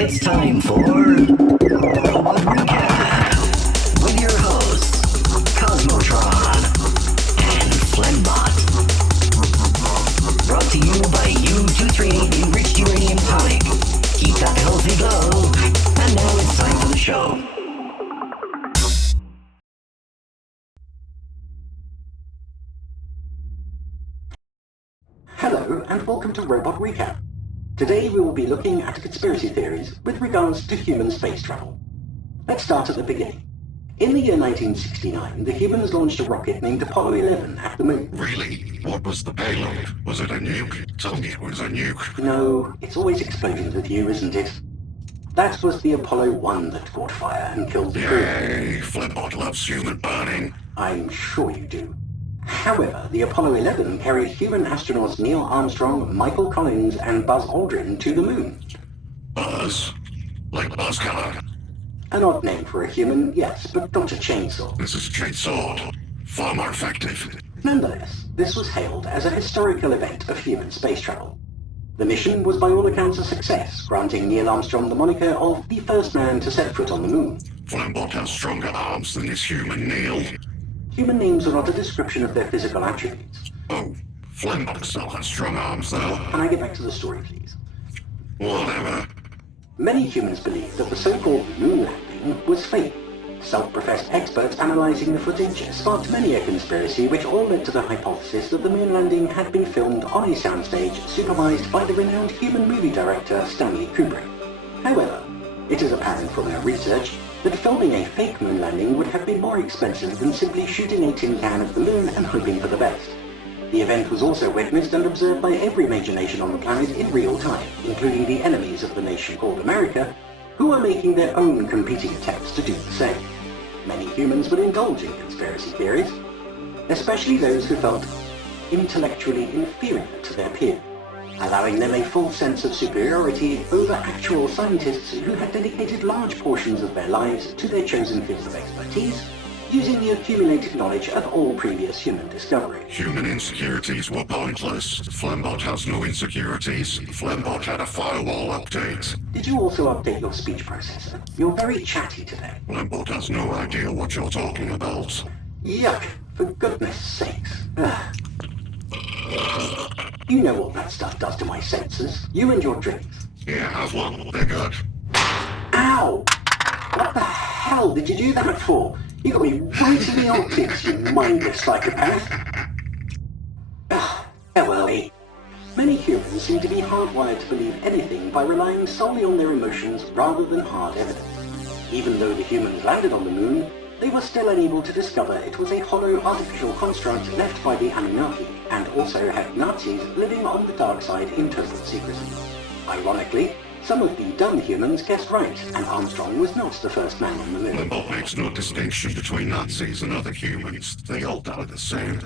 It's time for Robot Recap with your hosts, Cosmotron and Flembot. Brought to you by U238 Enriched Uranium Tonic. Keep that healthy glow. And now it's time for the show. Hello and welcome to Robot Recap. Today we will be looking at conspiracy theories with regards to human space travel. Let's start at the beginning. In the year 1969, the humans launched a rocket named Apollo 11 at the moon. Really? What was the payload? Was it a nuke? Tell me it was a nuke. No, it's always explosions with you, isn't it? That was the Apollo 1 that caught fire and killed the crew. Yay, Flembot loves human burning. I'm sure you do. However, the Apollo 11 carried human astronauts Neil Armstrong, Michael Collins, and Buzz Aldrin to the moon. Buzz? Like Buzz Keller? An odd name for a human, yes, but not a chainsaw. This is a chainsaw. Far more effective. Nonetheless, this was hailed as a historical event of human space travel. The mission was by all accounts a success, granting Neil Armstrong the moniker of the first man to set foot on the moon. Flembot has stronger arms than his human Neil. Human names are not a description of their physical attributes. Oh, Flembot still has strong arms though. Can I get back to the story, please? Whatever. Many humans believed that the so-called moon landing was fake. Self-professed experts analyzing the footage sparked many a conspiracy which all led to the hypothesis that the moon landing had been filmed on a soundstage supervised by the renowned human movie director Stanley Kubrick. However, it is apparent from our research that filming a fake moon landing would have been more expensive than simply shooting a tin can of the moon and hoping for the best. The event was also witnessed and observed by every major nation on the planet in real time, including the enemies of the nation called America, who are making their own competing attempts to do the same. Many humans would indulge in conspiracy theories, especially those who felt intellectually inferior to their peers, allowing them a full sense of superiority over actual scientists who had dedicated large portions of their lives to their chosen field of expertise, using the accumulated knowledge of all previous human discovery. Human insecurities were pointless. Flembot has no insecurities. Flembot had a firewall update. Did you also update your speech processor? You're very chatty today. Flembot has no idea what you're talking about. Yuck, for goodness sakes. You know what that stuff does to my senses. You and your drinks. Yeah, have one. They're good. Ow! What the hell did you do that for? You got me right in the optics, you mindless psychopath. LLE. Many humans seem to be hardwired to believe anything by relying solely on their emotions rather than hard evidence. Even though the humans landed on the moon, they were still unable to discover it was a hollow artificial construct left by the Anunnaki, and also had Nazis living on the dark side in total secrecy. Ironically, some of the dumb humans guessed right, and Armstrong was not the first man on the moon. Flembot makes no distinction between Nazis and other humans. They all die the same.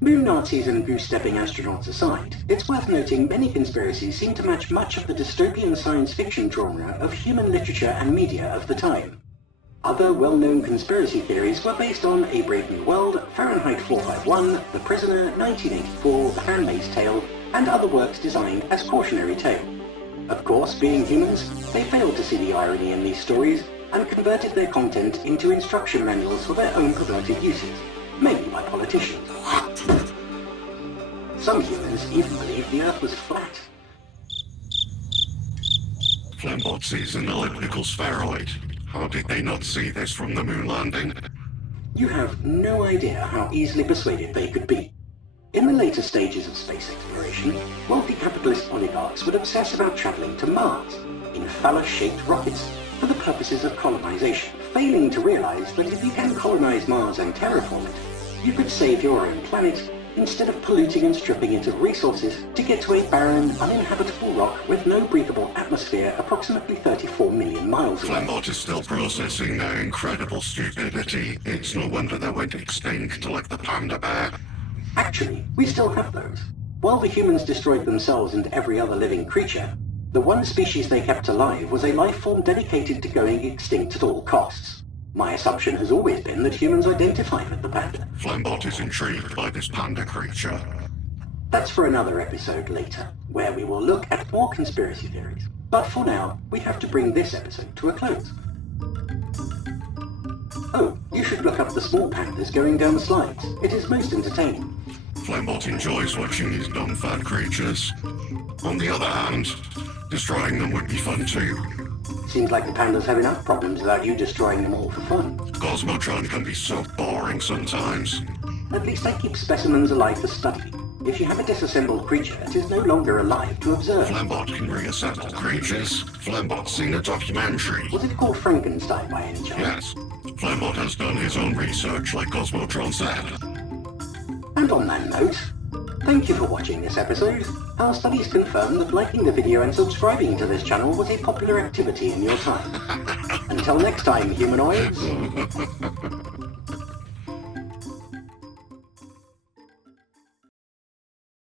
Moon Nazis and goose-stepping astronauts aside, it's worth noting many conspiracies seem to match much of the dystopian science fiction genre of human literature and media of the time. Other well-known conspiracy theories were based on A Brave New World, Fahrenheit 451, The Prisoner, 1984, The Handmaid's Tale, and other works designed as cautionary tale. Of course, being humans, they failed to see the irony in these stories and converted their content into instruction manuals for their own perverted uses, mainly by politicians. Some humans even believed the Earth was flat. Flembot sees an elliptical spheroid. How did they not see this from the moon landing? You have no idea how easily persuaded they could be. In the later stages of space exploration, wealthy capitalist oligarchs would obsess about traveling to Mars in phallus-shaped rockets for the purposes of colonization, failing to realize that if you can colonize Mars and terraform it, you could save your own planet instead of polluting and stripping it of resources to get to a barren, uninhabitable rock with no breathable atmosphere approximately 34 million miles away. Flembot is still processing their incredible stupidity. It's no wonder they went extinct like the panda bear. Actually, we still have those. While the humans destroyed themselves and every other living creature, the one species they kept alive was a life form dedicated to going extinct at all costs. My assumption has always been that humans identify with the panda. Flembot is intrigued by this panda creature. That's for another episode later, where we will look at more conspiracy theories. But for now, we have to bring this episode to a close. Oh, you should look up the small pandas going down the slides. It is most entertaining. Flembot enjoys watching these non-fat creatures. On the other hand, destroying them would be fun too. Seems like the pandas have enough problems without you destroying them all for fun. Cosmotron can be so boring sometimes. At least I keep specimens alive for study. If you have a disassembled creature, it is no longer alive to observe. Flembot can reassemble creatures. Flembot's seen a documentary. Was it called Frankenstein by any chance? Yes. Flembot has done his own research like Cosmotron said. And on that note, thank you for watching this episode. Our studies confirm that liking the video and subscribing to this channel was a popular activity in your time. Until next time, humanoids.